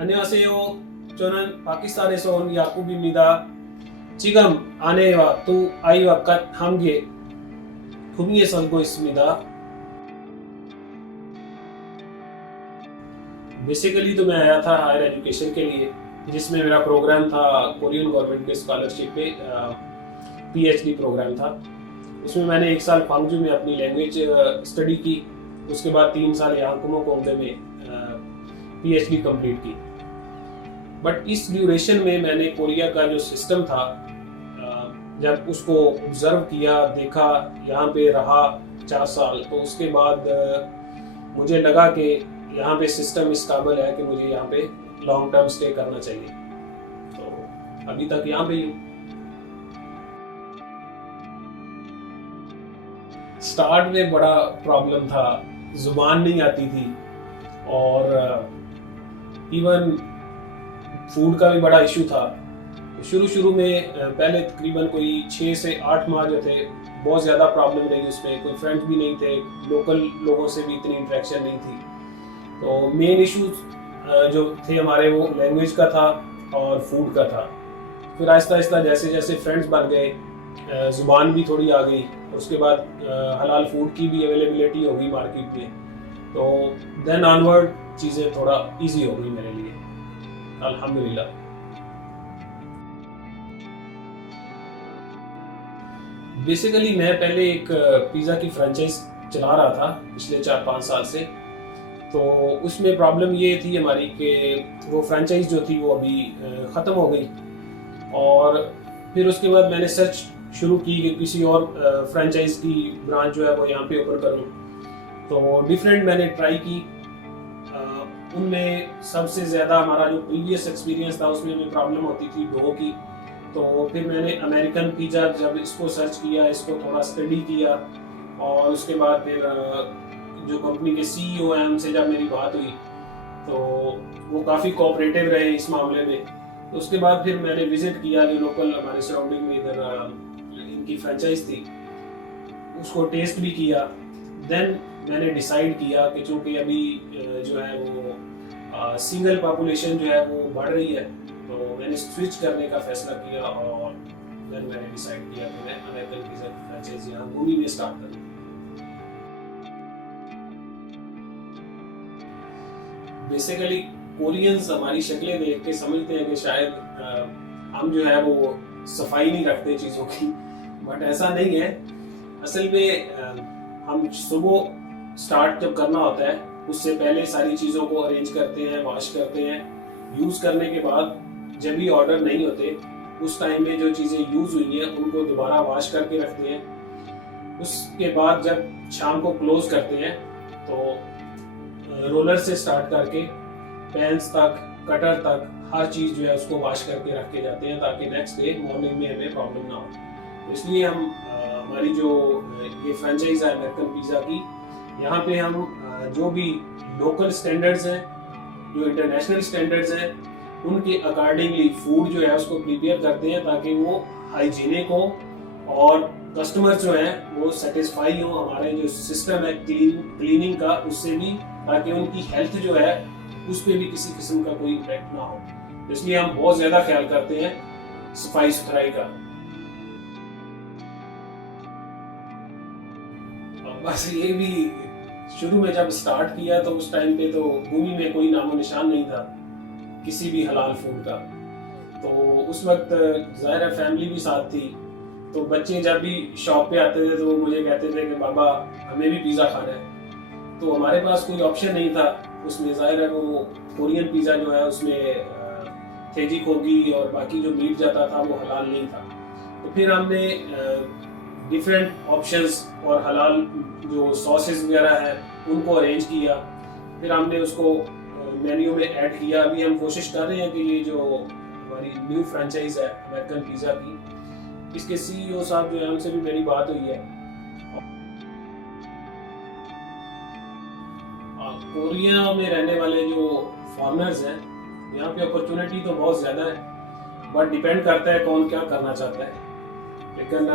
안녕하세요. 저는 파키스탄에서 온 야쿠브입니다. 지금 아내와 두 아이와 함께 구미에 살고 있습니다. Basically तो मैं आया था हायर एजुकेशन के लिए, जिसमें मेरा प्रोग्राम था कोरियन गवर्नमेंट के स्कॉलरशिप पे पीएचडी प्रोग्राम था। उसमें मैंने 1 साल क्वांगजू में अपनी लैंग्वेज स्टडी की। उसके बाद 3 साल यहाँ कुमोकोंगडे में पीएचडी कंप्लीट की। बट इस ड्यूरेशन में मैंने कोरिया का जो सिस्टम था, जब उसको ऑब्जर्व किया, देखा, यहाँ पे रहा 4 साल, तो उसके बाद मुझे लगा कि यहाँ पे सिस्टम इस काबिल है कि मुझे यहाँ पे लॉन्ग टर्म स्टे करना चाहिए। तो अभी तक यहाँ पे ही हूँ। स्टार्ट में बड़ा प्रॉब्लम था, जुबान नहीं आती थी और इवन फूड का भी बड़ा इशू था। शुरू में पहले तकरीबन कोई 6 से 8 माह जो थे, बहुत ज़्यादा प्रॉब्लम रही उसमें। कोई फ्रेंड्स भी नहीं थे, लोकल लोगों से भी इतनी इंटरेक्शन नहीं थी। तो मेन इशूज जो थे हमारे, वो लैंग्वेज का था और फूड का था। फिर आहिस्ता आहिस्ता जैसे जैसे फ्रेंड्स बन गए, ज़ुबान भी थोड़ी आ गई, उसके बाद हलाल फूड की भी अवेलेबिलिटी हो गई मार्केट में। तो देन ऑनवर्ड चीज़ें थोड़ा इजी हो गई मेरे लिए, अल्हम्दुलिल्लाह। बेसिकली मैं पहले एक पिज़्ज़ा की फ्रेंचाइज चला रहा था पिछले 4-5 साल से। तो उसमें प्रॉब्लम ये थी हमारी कि वो फ्रेंचाइज जो थी वो अभी ख़त्म हो गई। और फिर उसके बाद मैंने सर्च शुरू की कि किसी और फ्रेंचाइज की ब्रांच जो है वो यहाँ पे ओपन करूँ। तो डिफरेंट मैंने ट्राई की। उनमें सबसे ज़्यादा हमारा जो प्रीवियस एक्सपीरियंस था, उसमें हमें प्रॉब्लम होती थी डो की। तो फिर मैंने अमेरिकन पिज़्ज़ा, जब इसको सर्च किया, इसको थोड़ा स्टडी किया, और उसके बाद फिर जो कंपनी के सीईओ हैं उनसे जब मेरी बात हुई, तो वो काफ़ी कोऑपरेटिव रहे इस मामले में। तो उसके बाद फिर मैंने विजिट किया जो लोकल हमारे सराउंडिंग में इधर इनकी फ्रेंचाइज थी, उसको टेस्ट भी किया। देन मैंने डिसाइड किया कि चूँकि अभी जो है वो सिंगल पॉपुलेशन जो है वो बढ़ रही है, तो मैंने स्विच करने का फैसला किया। और देन मैंने डिसाइड किया कि मैं अमेरिकन पिज़्ज़ा की फ्रेंचाइज यहाँ गुमी में स्टार्ट करूँ। बेसिकली कोरियंस हमारी शक्लें देख के समझते हैं कि शायद हम जो है वो सफाई नहीं रखते चीज़ों की, बट ऐसा नहीं है। असल में हम सुबह स्टार्ट जब करना होता है, उससे पहले सारी चीज़ों को अरेंज करते हैं, वॉश करते हैं। यूज़ करने के बाद जब भी ऑर्डर नहीं होते, उस टाइम में जो चीज़ें यूज़ हुई हैं उनको दोबारा वॉश करके रखते हैं। उसके बाद जब शाम को क्लोज करते हैं, तो रोलर से स्टार्ट करके पैंस तक, कटर तक, हर चीज़ जो है उसको वॉश करके रख के जाते हैं, ताकि नेक्स्ट डे मॉर्निंग में हमें प्रॉब्लम ना हो। तो इसलिए हम हमारी जो ये फ्रेंचाइज है अमेरिकन पिज़्ज़ा की, यहाँ पे हम जो भी लोकल स्टैंडर्ड्स हैं, जो इंटरनेशनल स्टैंडर्ड्स हैं, उनके अकॉर्डिंगली फूड जो है उसको प्रिपेयर करते हैं, ताकि वो हाइजीनिक हो और कस्टमर्स जो हैं वो सेटिस्फाई हो। हमारे जो सिस्टम है क्लीनिंग का, उससे भी, ताकि उनकी हेल्थ जो है उस पर भी किसी किस्म का कोई इम्पैक्ट ना हो। इसलिए हम बहुत ज़्यादा ख्याल करते हैं सफाई सुथराई का। बस ये भी शुरू में जब स्टार्ट किया, तो उस टाइम पे तो भूमि में कोई नामो निशान नहीं था किसी भी हलाल फूड का। तो उस वक्त ज़ाहिर है फैमिली भी साथ थी। तो बच्चे जब भी शॉप पे आते थे तो वो मुझे कहते थे कि बाबा हमें भी पिज़्ज़ा खाना है। तो हमारे पास कोई ऑप्शन नहीं था उसमें। ज़ाहिर है वो कोरियन पिज़्ज़ा जो है उसमें तेजी खोगी और बाकी जो मीट जाता था वो हलाल नहीं था। तो फिर हमने डिफरेंट ऑप्शंस और हलाल जो सॉसेस वगैरह हैं उनको अरेंज किया। फिर हमने उसको मेन्यू में ऐड किया। अभी हम कोशिश कर रहे हैं कि ये जो हमारी न्यू फ्रेंचाइज है अमेरिकन पिज़्ज़ा की, इसके सीईओ साहब जो है उनसे भी मेरी बात हुई है। कोरिया में रहने वाले जो फॉरेनर्स हैं, यहाँ पे अपॉर्चुनिटी तो बहुत ज़्यादा है, बट डिपेंड करता है कौन क्या करना चाहता है। लेकिन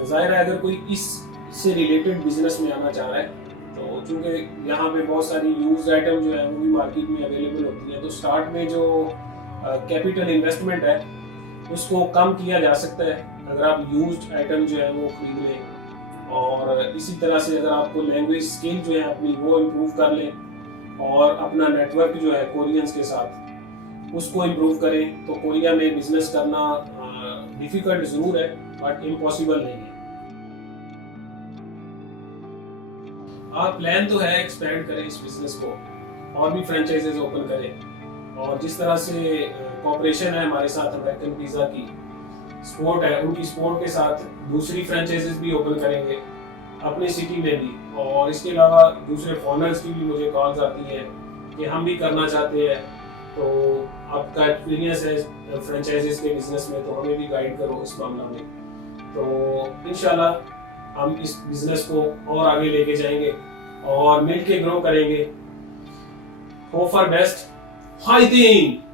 जाहिर है अगर कोई इससे रिलेटेड बिजनेस में आना चाह रहा है, तो चूंकि यहाँ पे बहुत सारी यूज आइटम जो है वो भी मार्केट में अवेलेबल होती है, तो स्टार्ट में जो कैपिटल इन्वेस्टमेंट है उसको कम किया जा सकता है अगर आप यूज्ड आइटम जो है वो खरीद लें। और इसी तरह से अगर आपको लैंग्वेज स्किल जो है अपनी वो इम्प्रूव कर लें और अपना नेटवर्क जो है कोरियंस के साथ उसको इम्प्रूव करें, तो कोरिया में बिजनेस करना डिफिकल्ट ज़रूर है बट इम्पॉसिबल नहीं है। आप प्लान तो है एक्सपेंड करें इस बिजनेस को और भी फ्रेंचाइजेज ओपन करें, और जिस तरह से कोऑपरेशन है हमारे साथ अमेरिकन पिज़्ज़ा की सपोर्ट है, उनकी सपोर्ट के साथ दूसरी फ्रेंचाइजेज भी ओपन करेंगे अपनी सिटी में भी। और इसके अलावा दूसरे फॉरनर्स की भी मुझे कॉल्स आती है कि हम भी करना चाहते हैं, तो आपका एक्सपीरियंस है फ्रेंचाइजेज के बिजनेस में, तो हमें भी गाइड करो इस मामला में। तो इंशाल्लाह हम इस बिजनेस को और आगे लेके जाएंगे और मिलके ग्रो करेंगे। Hope for best, fighting.